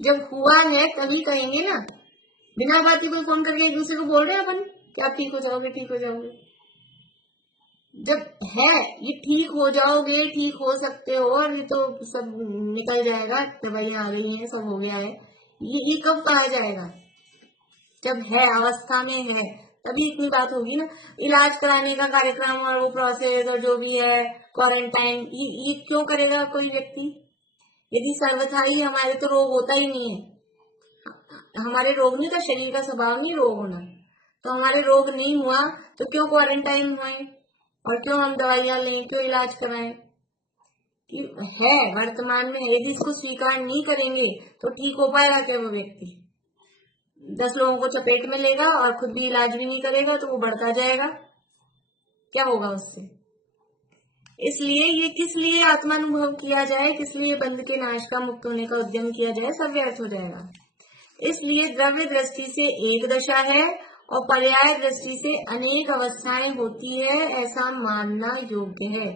जब हुआ है तभी कहेंगे ना, बिना बात ही कोई फोन करके एक दूसरे को बोल रहे हैं अपन कि आप ठीक हो जाओगे, ठीक हो जाओगे। जब है ये ठीक हो जाओगे, ठीक हो सकते हो, और ये तो सब निकल जाएगा, दवाइयां आ गई हैं, सब हो गया है, ये कब कहा जाएगा? जब है, अवस्था में है, तभी इतनी बात होगी ना। इलाज कराने का कार्यक्रम और वो प्रोसेस और जो भी है, क्वारंटाइन, ये क्यों करेगा कोई व्यक्ति? यदि सर्वथा ही हमारे तो रोग होता ही नहीं है, हमारे रोग नहीं, तो शरीर का स्वभाव नहीं रोग होना, तो हमारे रोग नहीं हुआ तो क्यों क्वारंटाइन हुए और क्यों हम दवाइयां लें, क्यों इलाज कराएं? है, वर्तमान में है, यदि इसको स्वीकार नहीं करेंगे तो ठीक हो पाएगा क्या वो व्यक्ति? 10 लोगों को चपेट में लेगा और खुद भी इलाज भी नहीं करेगा तो वो बढ़ता जाएगा, क्या होगा उससे? इसलिए ये किस लिए आत्मानुभव किया जाए, किस लिए बंध के नाश का, मुक्त होने का उद्यम किया जाए, सब व्यर्थ हो जाएगा। इसलिए द्रव्य दृष्टि से एक दशा है और पर्याय दृष्टि से अनेक अवस्थाएं होती है, ऐसा मानना योग्य है।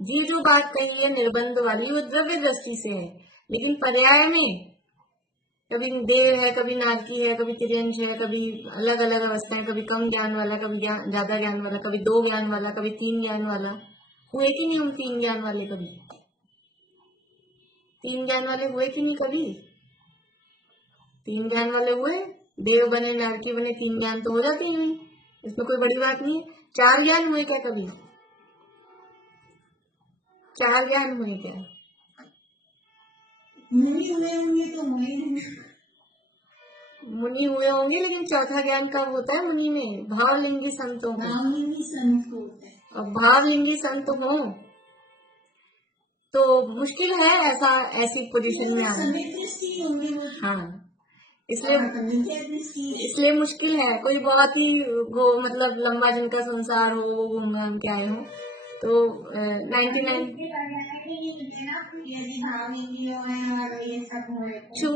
जी जो बात कही है निर्बंध वाली, वो द्रव्य दृष्टि से है, लेकिन पर्याय में कभी देव है, कभी नारकी है, कभी तिर्यंश है, कभी अलग अलग अवस्थाएं, कभी कम ज्ञान वाला, कभी ज्यादा ज्ञान वाला, कभी 2 ज्ञान वाला, कभी 3 ज्ञान वाला। हुए कि नहीं हम 3 ज्ञान वाले? कभी 3 ज्ञान वाले हुए कि नहीं? कभी 3 ज्ञान वाले हुए, देव बने, नारकी बने, 3 ज्ञान तो हो जाते हैं, इसमें कोई बड़ी बात नहीं है। 4 ज्ञान हुए क्या कभी? 4 ज्ञान हुए क्या? नहीं हुए होंगे तो हुए नहीं। मुनि हुए होंगे, लेकिन चौथा ज्ञान कब होता है मुनि में? भावलिंगी संतों को। भावलिंगी संत को होता है। और भावलिंगी संत हो तो मुश्किल है ऐसा ऐसी पोजीशन में आना। समय दृष्टि होंगे वो। हाँ, इसलिए मिथ्या दृष्टि। इसलिए मुश्किल है। कोई बहुत ही मतलब लंबा जिनका संसार हो, वो घूम घाम के आए हो, तो 99 यदि भावलिंगी हो और ये सब हो छू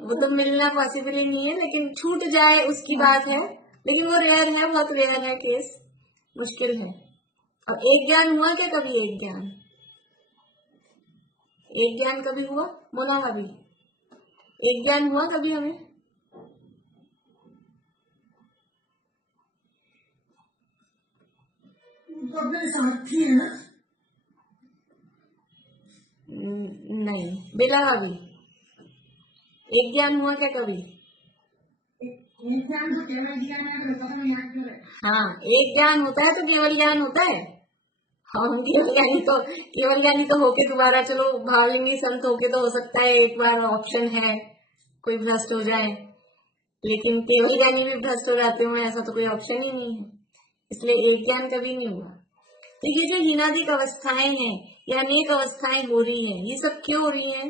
वो तो मिलना पॉसिबल ही नहीं है, लेकिन छूट जाए उसकी बात है। लेकिन वो रेयर है, बहुत रेयर है केस, मुश्किल है। और एक ज्ञान हुआ क्या कभी? एक ज्ञान कभी हुआ? मोना कभी एक ज्ञान हुआ कभी हमें? तो अपने साथी है ना। नहीं, बेला कभी एक ज्ञान हुआ क्या कभी? एक ज्ञान तो केवल ज्ञान है। हाँ, एक ज्ञान होता है तो केवल ज्ञान होता है। हम केवल ज्ञानी तो होके दोबारा चलो भावलिंगी संत होके तो हो सकता है एक बार ऑप्शन है कोई भ्रष्ट हो जाए, लेकिन केवल ज्ञानी भी भ्रष्ट हो जाते हो, ऐसा तो कोई ऑप्शन ही नहीं है। इसलिए एक ज्ञान कभी नहीं हुआ। तो ये जो हीनादिक अवस्थाएं हैं, या अनेक अवस्थाएं हो रही हैं, ये सब क्यों हो रही हैं?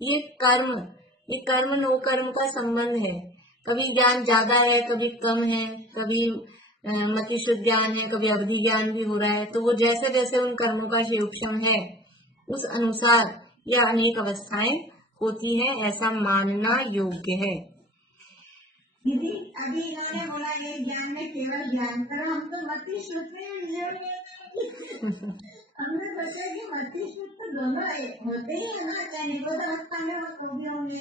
ये कर्म नो कर्म का संबंध है। कभी ज्ञान ज्यादा है, कभी कम है, कभी मति शुद्ध ज्ञान है, कभी अवधि ज्ञान भी हो रहा है। तो वो जैसे जैसे उन कर्मों का योगक्षम है, उस अनुसार यह अनेक अवस्थाएं होती हैं, ऐसा मानना योग्य है। दीदी अभी इन्होंने बोला एक ज्ञान में केवल ज्ञान, पर हम तो मति शुद्ध में हमने सोचा कि मति शुद्ध दोनों होते ही है ना, चाहे निरोध अवस्था में वो भी होंगे,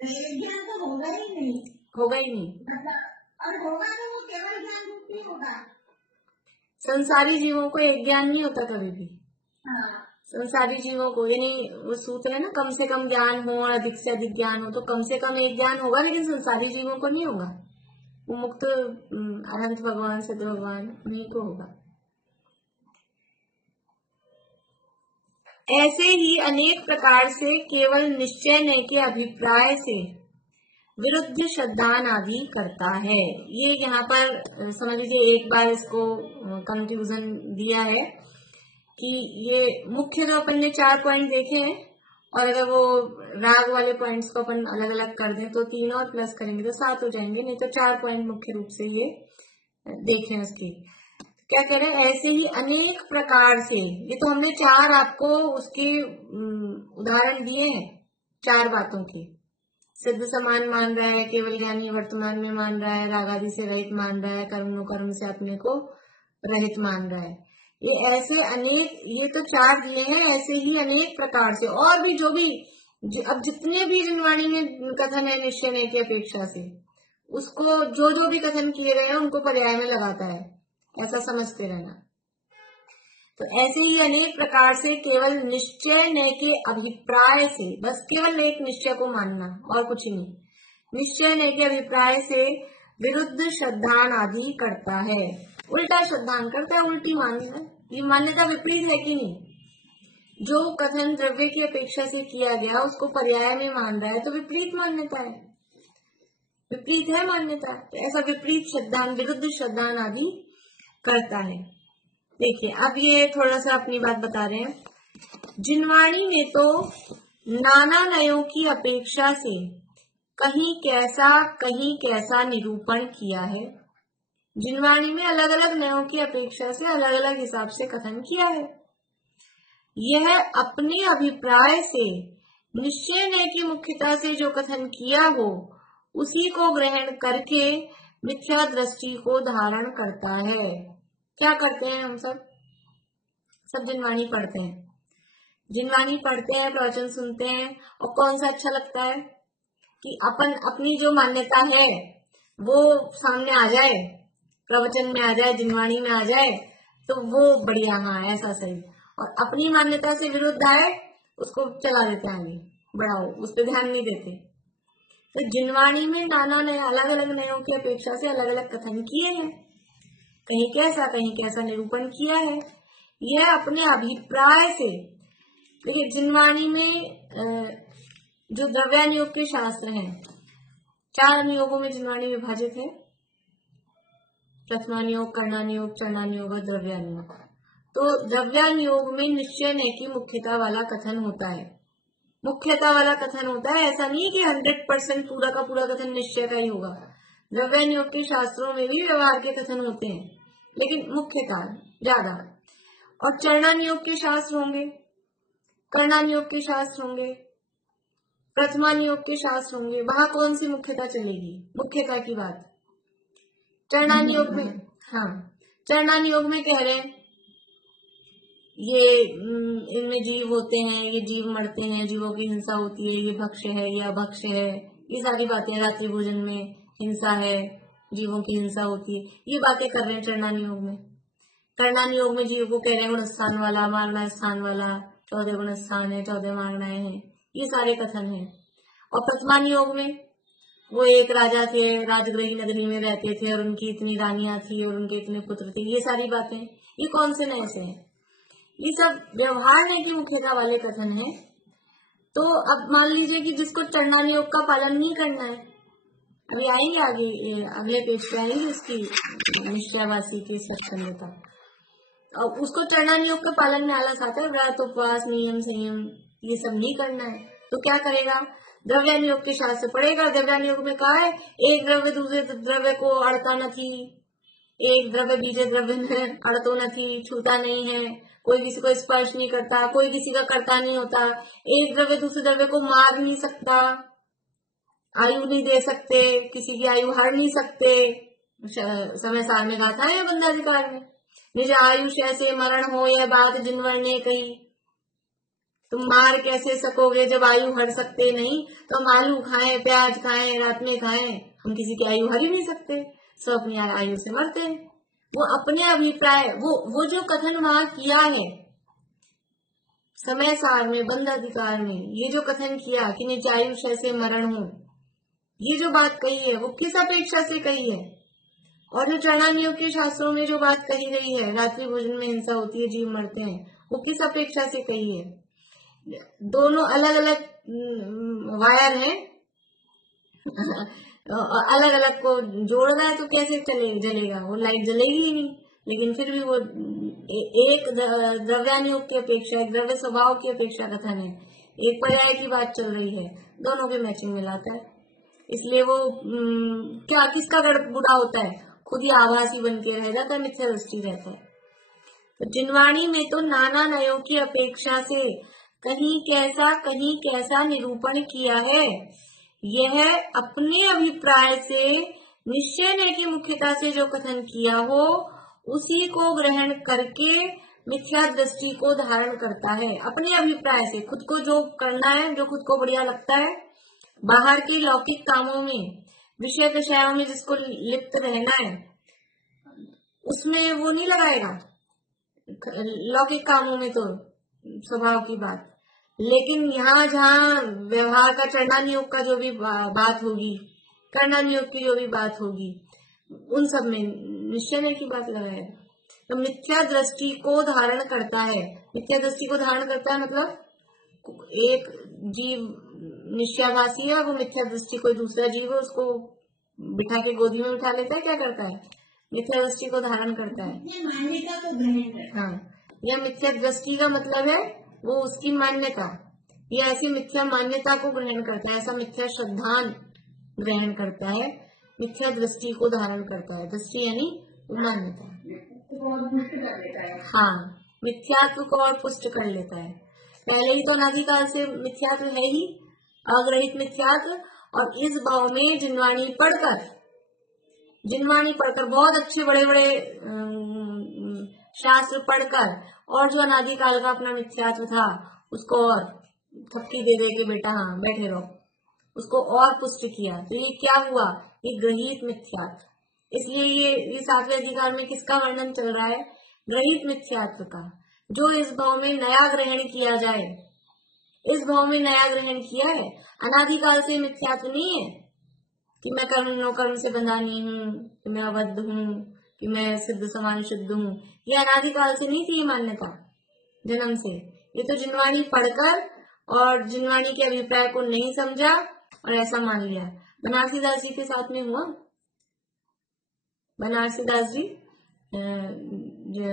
तो एक ज्ञान तो होगा ही नहीं। मतलब और होगा तो वो केवल ज्ञान रूप ही होगा। संसारी जीवों को एक ज्ञान नहीं होता कभी भी। हाँ। संसारी जीवों को, यानी वो सूत्र है ना, कम से कम ज्ञान हो और अधिक से अधिक ज्ञान हो, तो कम से कम एक ज्ञान होगा, लेकिन संसारी जीवों को नहीं होगा। वो मुक्त अनंत भगवान सिद्ध भगवान उन्हीं को होगा। ऐसे ही अनेक प्रकार से केवल निश्चय न के अभिप्राय से विरुद्ध श्रद्धान आदि करता है। ये यहाँ पर समझ लीजिए, एक बार इसको कंक्लूजन दिया है कि ये मुख्य जो अपन ने 4 पॉइंट देखे हैं, और अगर वो राग वाले पॉइंट्स को अपन अलग अलग कर दें तो 3 और प्लस करेंगे तो 7 हो जाएंगे, नहीं तो 4 पॉइंट मुख्य रूप से ये देखें उसकी। क्या कह रहे हैं? ऐसे ही अनेक प्रकार से, ये तो हमने 4 आपको उसके उदाहरण दिए हैं 4 बातों के। सिद्ध समान मान रहा है, केवल ज्ञानी वर्तमान में मान रहा है, राग आदि से रहित मान रहा है, कर्म से अपने को रहित मान रहा है। ये ऐसे अनेक, ये तो 4 दिए हैं, ऐसे ही अनेक प्रकार से और भी जो भी अब जितने भी जिनवाणी में कथन है निश्चय की अपेक्षा से, उसको जो भी कथन किए गए हैं उनको पर्याय में लगाता है, ऐसा समझते रहना। तो ऐसे ही अनेक प्रकार से केवल निश्चय न के अभिप्राय से, बस केवल एक निश्चय को मानना और कुछ नहीं, निश्चय न के अभिप्राय से विरुद्ध श्रद्धान आदि करता है। उल्टा श्रद्धान करता है, उल्टी मान्यता। ये मान्यता विपरीत है कि नहीं? जो कथन द्रव्य की अपेक्षा से किया गया उसको पर्याय में मान रहा है तो विपरीत मान्यता है, विपरीत है मान्यता। तो ऐसा विपरीत श्रद्धान, विरुद्ध श्रद्धान आदि करता है। देखिए अब ये थोड़ा सा अपनी बात बता रहे हैं। जिनवाणी ने तो नाना नयों की अपेक्षा से कहीं कैसा निरूपण किया है। जिनवाणी में अलग अलग नयों की अपेक्षा से अलग अलग हिसाब से कथन किया है। यह अपने अभिप्राय से निश्चय न की मुख्यता से जो कथन किया हो उसी को ग्रहण करके मिथ्या दृष्टि को धारण करता है। क्या करते हैं हम सब जिनवाणी पढ़ते हैं, जिनवाणी पढ़ते हैं, प्रवचन सुनते हैं, और कौन सा अच्छा लगता है कि अपन अपनी जो मान्यता है वो सामने आ जाए, प्रवचन में आ जाए, जिनवाणी में आ जाए, तो वो बढ़िया, हाँ ऐसा सही। और अपनी मान्यता से विरुद्ध आए उसको चला देते हैं आगे, बढ़ाओ, उस पर ध्यान नहीं देते। तो जिनवाणी में नाना नया, अलग अलग नयों की अपेक्षा से अलग अलग कथन किए हैं, कहीं कैसा निरूपण किया है। यह अपने अभिप्राय से, देखिए जिनवाणी में जो द्रव्यानुयोग के शास्त्र हैं 4 नियोगों में जिन्वाणी विभाजित है, प्रथमानुयोग, कर्णानुयोग, चरणानुयोग और द्रव्यानुयोग। तो द्रव्यानुयोग में निश्चय न की मुख्यता वाला कथन होता है, मुख्यता वाला कथन होता है। ऐसा नहीं कि 100% पूरा का पूरा कथन निश्चय का ही होगा। द्रव्यानुयोग के शास्त्रों में भी व्यवहार के कथन होते हैं, लेकिन मुख्यता ज्यादा। और चरणानुयोग के शास्त्र होंगे, कर्णानुयोग के शास्त्र होंगे, प्रथमानुयोग के शास्त्र होंगे। वहां कौन सी मुख्यता चलेगी? मुख्यता की बात। चरणानुयोग में, हाँ, चरणानुयोग में कह रहे हैं ये इनमें जीव होते हैं, ये जीव मरते हैं, जीवों की हिंसा होती है, ये भक्ष्य है, ये अभक्ष्य है, ये सारी बातें। रात्रि भोजन में हिंसा है, जीवों की हिंसा होती है, ये बातें कर रहे हैं चरणानुयोग में। कर्णानुयोग में जीव को कह रहे हैं गुणस्थान वाला, मारना स्थान वाला, 14 गुणस्थान है, 14 मारणाएं हैं, ये सारे कथन है। और प्रथमानुयोग में वो एक राजा थे, राजगृही नगरी में रहते थे और उनकी इतनी रानियां थी और उनके इतने पुत्र थे, ये सारी बातें। ये कौन से नए से हैं? ये सब व्यवहार है कि मुख्यता वाले कथन है। तो अब मान लीजिए कि जिसको चरणानुयोग का पालन नहीं करना है, अभी आएंगे आगे, ये अगले पेज पे आएंगे उसकी निश्चयवासी की सत्संगता। अब उसको चरणानुयोग के पालन में आलस आता है, व्रत उपवास नियम संयम ये सब नहीं करना है, तो क्या करेगा? द्रव्यानुयोग के शास्त्र पढ़ेगा। द्रव्यानुयोग में कहा है एक द्रव्य दूसरे द्रव्य को अड़ता नहीं, एक द्रव्य बीजे द्रव्य में अड़तो नहीं, छूता नहीं है, कोई किसी को स्पर्श नहीं करता, कोई किसी का कर्ता नहीं होता, एक द्रव्य दूसरे द्रव्य को मार नहीं सकता, आयु नहीं दे सकते, किसी की आयु हर नहीं सकते। समय सार में गाथा है बंधाधिकार में, निज आयुष ऐसे मरण हो यह बात जिनवर ने कही। तुम मार कैसे सकोगे जब आयु हर सकते नहीं? तो हम आलू खाएं, प्याज खाएं, रात में खाएं, हम किसी की आयु हर ही नहीं सकते, सब अपनी आयु से मरते हैं। वो अपने अभिप्राय, वो जो कथन वहां किया है समय सार में, बंध अधिकार में, ये जो कथन किया कि निज आयुष ऐसे मरण हो, ये जो बात कही है वो किस अपेक्षा से कही है? और जो चरणानुयोग के शास्त्रों में जो बात कही गई है, रात्रि भोजन में हिंसा होती है, जीव मरते हैं, वो किस अपेक्षा से कही है? दोनों अलग अलग वायर हैं अलग अलग को जोड़ रहा है तो कैसे जलेगा? वो लाइट जलेगी ही नहीं। लेकिन फिर भी वो एक द्रव्यानुयोग की अपेक्षा, एक द्रव्य स्वभाव की अपेक्षा कथन है, एक पर्याय की बात चल रही है, दोनों के मैचिंग में लाता है। इसलिए वो क्या किसका गढ़ बुरा होता है? खुद ही आभासी बन के रह जाता है, मिथ्या दृष्टि रहता है। तो जिनवाणी में तो नाना नयों की अपेक्षा से कहीं कैसा निरूपण किया है। यह अपने अभिप्राय से निश्चय ने की मुख्यता से जो कथन किया हो उसी को ग्रहण करके मिथ्या दृष्टि को धारण करता है। अपने अभिप्राय से खुद को जो करना है, जो खुद को बढ़िया लगता है, बाहर के लौकिक कामों में, विषय विषयों में जिसको लिप्त रहना है, उसमें वो नहीं लगाएगा लौकिक कामों में, तो स्वभाव की बात। लेकिन यहाँ जहाँ व्यवहार का, चरणानुयोग का जो भी बात होगी, कर्णानुयोग की जो भी बात होगी, उन सब में निश्चय की बात लगाएगा। तो मिथ्या दृष्टि को धारण करता है। मिथ्या दृष्टि को धारण करता है मतलब एक जीव निश्चयाभासी है, वो मिथ्या दृष्टि कोई दूसरा जीव है, उसको बिठा के गोदी में उठा लेता है, क्या करता है? मिथ्या दृष्टि को धारण करता है, मान्यता को ग्रहण करता है। हाँ, यह मिथ्या दृष्टि का मतलब है वो उसकी मान्यता, ये ऐसी मिथ्या मान्यता को ग्रहण करता है, ऐसा मिथ्या श्रद्धान ग्रहण करता है, मिथ्या दृष्टि को धारण करता है। दृष्टि यानी मान्यता, हाँ, मिथ्यात्व को और पुष्ट कर लेता है। पहले ही तो अनादिकाल से मिथ्यात्व है ही, अग्रहित मिथ्यात्व, और इस भाव में जिनवाणी पढ़कर बहुत अच्छे बड़े बड़े शास्त्र पढ़कर, और जो अनादिकाल का अपना मिथ्यात्व था उसको और थपकी दे के बेटा हाँ बैठे रहो, उसको और पुष्ट किया। तो ये क्या हुआ? ये ग्रहित मिथ्यात्व। इसलिए ये 7वें अधिकार में किसका वर्णन चल रहा है? ग्रहित मिथ्यात्व का, जो इस भाव में नया ग्रहण किया जाए। इस भाव में नया ग्रहण किया है, अनादिकाल से मिथ्यात्व नहीं है कि मैं कर्म से बंधा नहीं हूँ, कि मैं अबद्ध हूँ, कि मैं सिद्ध समान शुद्ध हूँ। ये अनादिकाल से नहीं थी मान्यता, जन्म से। ये तो जिनवाणी पढ़कर और जिनवाणी के अभिप्राय को नहीं समझा और ऐसा मान लिया। बनारसी दास जी के साथ में हुआ। बनारसी दास जी जो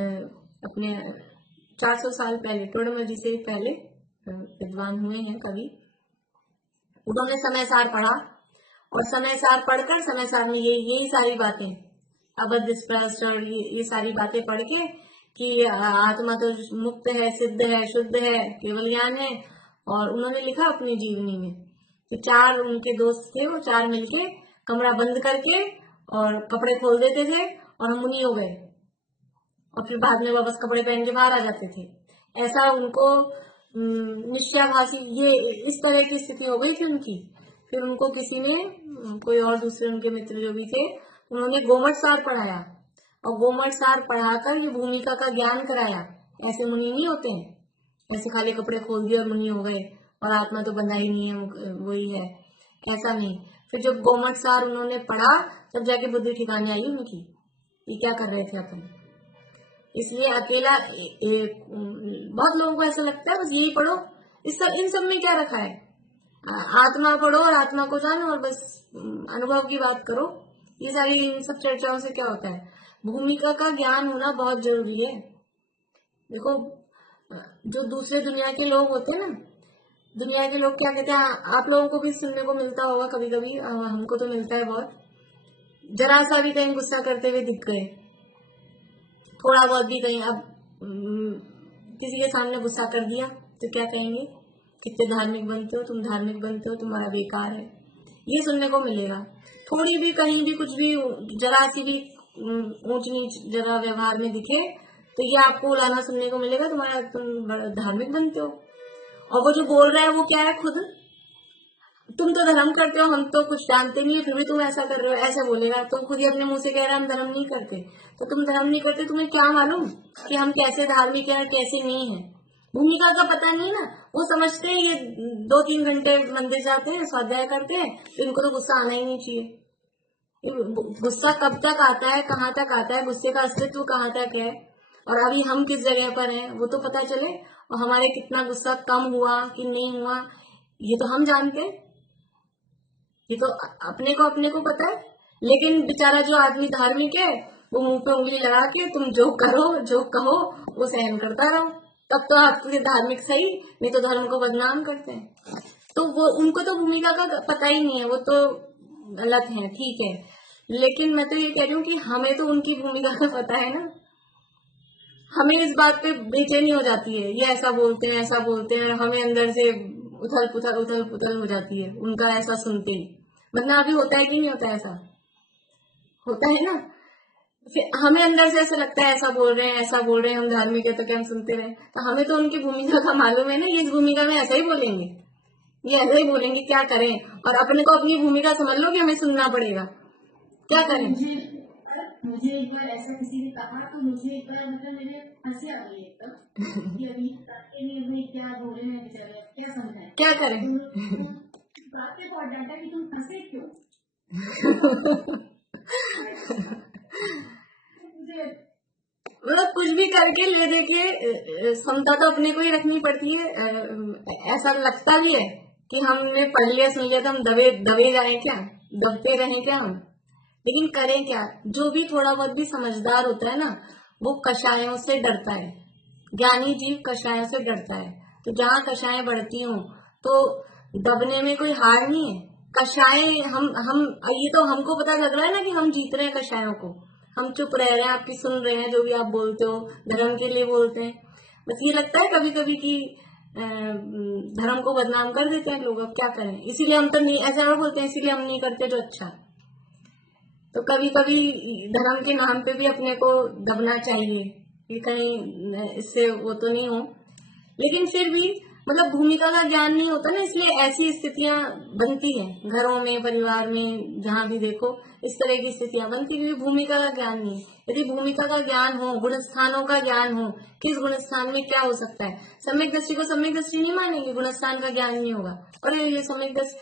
अपने 400 साल पहले, टोडरमल जी से पहले विद्वान हुए हैं कवि। उन्होंने समय सार पढ़ा और समय सार पढ़कर समय सार में यही सारी बातें, अबद्ध स्पष्ट और ये सारी बातें पढ़ के कि आत्मा तो मुक्त है, सिद्ध है, शुद्ध है, केवल ज्ञान है। और उन्होंने लिखा अपनी जीवनी में कि 4 उनके दोस्त थे, वो 4 मिलके कमरा बंद करके और कपड़े खोल देते थे और हम मुनि हो गए, और फिर बाद में वापस कपड़े पहन के बाहर आ जाते थे। ऐसा उनको निश्चयाभासी, ये इस तरह की स्थिति हो गई थी उनकी। फिर उनको किसी ने, कोई और दूसरे उनके मित्र जो भी थे, उन्होंने गोमट सार पढ़ाया और गोमट सार पढ़ाकर जो भूमिका का ज्ञान कराया। ऐसे मुनि नहीं होते हैं, ऐसे खाली कपड़े खोल दिए और मुनि हो गए और आत्मा तो बंधा ही नहीं है, वही है, ऐसा नहीं। फिर जब गोमट सार उन्होंने पढ़ा तब जाके बुद्धि ठिकाने आई उनकी, ये क्या कर रहे थे अपन। इसलिए अकेला बहुत लोगों को ऐसा लगता है बस यही पढ़ो, इन सब में क्या रखा है, आत्मा पढ़ो और आत्मा को जानो और बस अनुभव की बात करो। ये सारी इन सब चर्चाओं से क्या होता है, भूमिका का ज्ञान होना बहुत जरूरी है। देखो, जो दूसरे दुनिया के लोग होते हैं ना, दुनिया के लोग क्या कहते हैं, आप लोगों को भी सुनने को मिलता होगा कभी कभी, हमको तो मिलता है बहुत, जरा सा भी कहीं गुस्सा करते हुए दिख गए, थोड़ा बहुत भी कहीं, अब किसी के सामने गुस्सा कर दिया तो क्या कहेंगे, कितने धार्मिक बनते हो तुम, धार्मिक बनते हो, तुम्हारा बेकार है, ये सुनने को मिलेगा। थोड़ी भी कहीं भी कुछ भी जरा सी भी ऊंच नीच जरा व्यवहार में दिखे तो ये आपको उड़ाना सुनने को मिलेगा, तुम्हारा तुम धार्मिक बनते हो। और वो जो बोल रहा है वो क्या है, खुद तुम तो धर्म करते हो, हम तो कुछ जानते नहीं है, फिर भी तुम ऐसा कर रहे हो, ऐसे बोलेगा। तुम खुद ही अपने मुंह से कह रहे हैं हम धर्म नहीं करते, तो तुम धर्म नहीं करते, तुम्हें क्या मालूम कि हम कैसे धार्मिक है कैसे नहीं है। भूमिका का पता नहीं ना, वो समझते हैं ये 2-3 घंटे मंदिर जाते हैं, स्वाध्याय करते हैं, तो इनको तो गुस्सा आना ही नहीं चाहिए। गुस्सा कब तक आता है, कहाँ तक आता है, गुस्से का अस्तित्व कहाँ तक है, और अभी हम किस जगह पर हैं वो तो पता चले, और हमारे कितना गुस्सा कम हुआ कि नहीं हुआ ये तो हम जानते हैं, ये तो अपने को पता है। लेकिन बेचारा जो आदमी धार्मिक है वो मुंह पे उंगली लगा के तुम जो करो जो कहो वो सहन करता रहो, तब तो आपके धार्मिक सही, नहीं तो धर्म को बदनाम करते हैं। तो वो उनको तो भूमिका का पता ही नहीं है, वो तो गलत है, ठीक है। लेकिन मैं तो ये कह रही हूँ कि हमें तो उनकी भूमिका का पता है ना, हमें इस बात पे बेचैनी हो जाती है, ये ऐसा बोलते हैं ऐसा बोलते हैं, हमें अंदर से उथल पुथल हो जाती है उनका ऐसा सुनते ही। वरना अभी होता है कि नहीं होता, ऐसा होता है ना, फिर हमें अंदर से ऐसा लगता है ऐसा बोल रहे हैं ऐसा बोल रहे हैं, हम धार्मिक है तो क्या हम सुनते रहे, तो हमें तो उनकी भूमिका का मालूम है ना, ये इस भूमिका में ऐसा ही बोलेंगे, ये ऐसा ही बोलेंगे, क्या करें। और अपने को अपनी भूमिका समझ लो कि हमें सुनना पड़ेगा, क्या करें। मुझे एक बार ऐसा किसी ने कहा तो मुझे एक बार मतलब मेरे हंसी आ गई एकदम कि अभी भाई क्या बोल रहे हैं बेचारे, क्या समझाएं, क्या करें। बातें बहुत डांटा कि तुम हंसे क्यों। मतलब कुछ भी करके ले, देखिए क्षमता तो अपने को ही रखनी पड़ती है। ऐसा लगता भी है कि हमने पढ़ लिया सुन लिया तो हम दबे जाए क्या, दबते रहे क्या हम, लेकिन करें क्या। जो भी थोड़ा बहुत भी समझदार होता है ना वो कषायों से डरता है, ज्ञानी जीव कषायों से डरता है। तो जहाँ कषायें बढ़ती हों तो दबने में कोई हार नहीं है। कषाय हम ये तो हमको पता लग रहा है ना कि हम जीत रहे हैं कषायों को, हम चुप रह रहे हैं, आपकी सुन रहे हैं, जो भी आप बोलते हो धर्म के लिए बोलते हैं। बस ये लगता है कभी कभी कि धर्म को बदनाम कर देते हैं लोग, अब क्या करें, इसीलिए हम तो नहीं, ऐसा बोलते हैं इसीलिए हम नहीं करते जो अच्छा। तो कभी कभी धर्म के नाम पे भी अपने को दबना चाहिए कि कहीं इससे वो तो नहीं हो, लेकिन फिर भी मतलब भूमिका का ज्ञान नहीं होता ना, इसलिए ऐसी स्थितियां बनती हैं घरों में, परिवार में, जहां भी देखो इस तरह की स्थितियां बनती, क्योंकि भूमिका का ज्ञान नहीं। यदि भूमिका का ज्ञान हो, गुण स्थानों का ज्ञान हो, किस गुण स्थान में क्या हो सकता है, सम्यक दृष्टि को सम्यक दृष्टि नहीं मानेंगे, गुण स्थान का ज्ञान नहीं होगा। और ये सम्यक दृष्टि,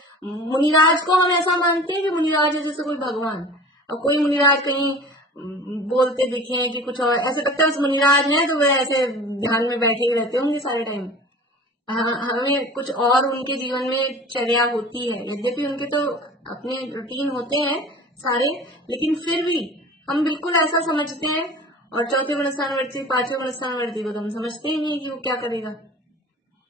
मुनिराज को हम ऐसा मानते हैं कि मुनिराज है जैसे कोई भगवान, और कोई मुनिराज कहीं बोलते दिखे कि कुछ और, ऐसे लगता है उस मुनिराज है तो वे ऐसे ध्यान में बैठे ही रहते होंगे सारे टाइम। हमें कुछ और उनके जीवन में चर्या होती है, यद्यपि उनके तो अपने रूटीन होते हैं सारे, लेकिन फिर भी हम बिल्कुल ऐसा समझते हैं। और चौथे गुणस्थान वर्ती, पांचवें गुणस्थान वर्ती को तो हम समझते ही नहीं कि वो क्या करेगा,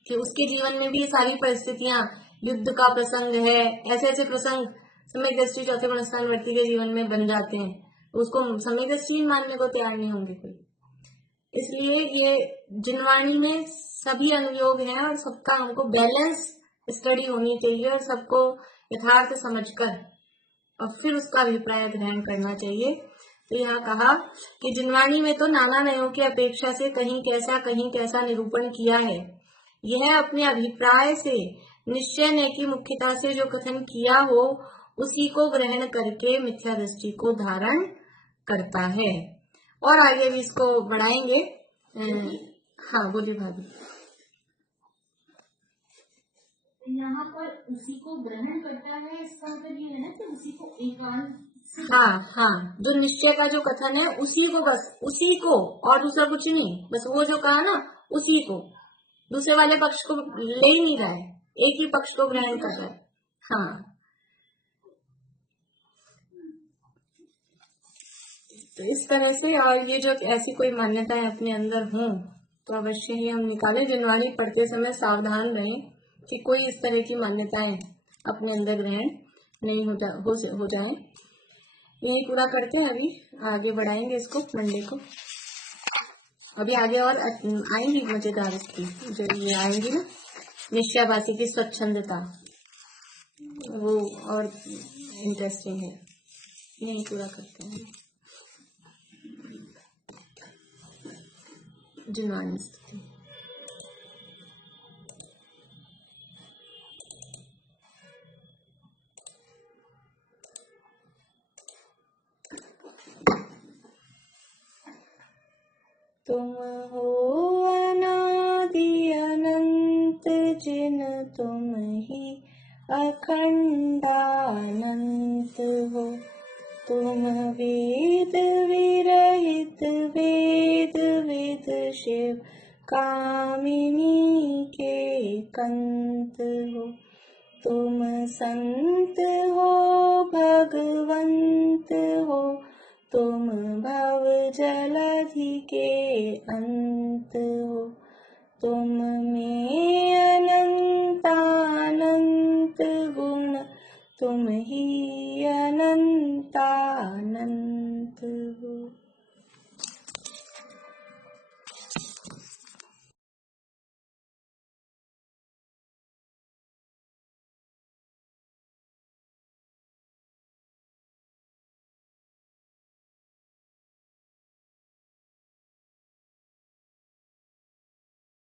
कि उसके जीवन में भी ये सारी परिस्थितियां, युद्ध का प्रसंग है, ऐसे ऐसे प्रसंग समय दृष्टि चौथे गुणस्थान वर्ती के जीवन में बन जाते हैं, उसको समय दृष्टि मानने को तैयार नहीं होंगे कोई। इसलिए ये जिनवाणी में सभी अनुयोग हैं और सबका हमको बैलेंस स्टडी होनी चाहिए और सबको यथार्थ समझकर और फिर उसका अभिप्राय ग्रहण करना चाहिए। तो यहाँ कहा कि जिनवाणी में तो नाना नयों की अपेक्षा से कहीं कैसा निरूपण किया है। यह अपने अभिप्राय से निश्चय ने की मुख्यता से जो कथन किया हो उसी को ग्रहण करके मिथ्या दृष्टि को धारण करता है। और आगे भी इसको बढ़ाएंगे। हाँ बोलिए भाभी। यहाँ पर उसी को ग्रहण करता है, इसका मतलब ये है ना कि उसी को एकांत। हाँ, जो निश्चय का जो कथन है उसी को, बस उसी को, और दूसरा कुछ नहीं, बस वो जो कहा ना उसी को, दूसरे वाले पक्ष को ले ही नहीं रहा है, एक ही पक्ष को ग्रहण कर रहा है। हाँ, तो इस तरह से, और ये जो ऐसी कोई मान्यताएं अपने अंदर हों तो अवश्य ही हम निकालें। जिनवाणी पढ़ते समय सावधान रहें कि कोई इस तरह की मान्यताएं अपने अंदर ग्रहण नहीं हो जाए। यही पूरा करते हैं, अभी आगे बढ़ाएंगे इसको मंडे को। अभी आगे और आएंगी मजेदार इसकी जो ये आएंगी ना, निश्चयाभासी की स्वच्छंदता, वो और इंटरेस्टिंग है। यही पूरा करते हैं जिनवाणी स्थिति। तुम हो अनादि अनंत जिन तुम ही अखंडानंत हो। तुम वेद विरहित वेद विद शिव कामिनी के कंत हो। तुम संत हो भगवंत हो। तुम भव जलधि के अंत हो। तुम में अनंतानंत गुण तुम ही अनंतानंत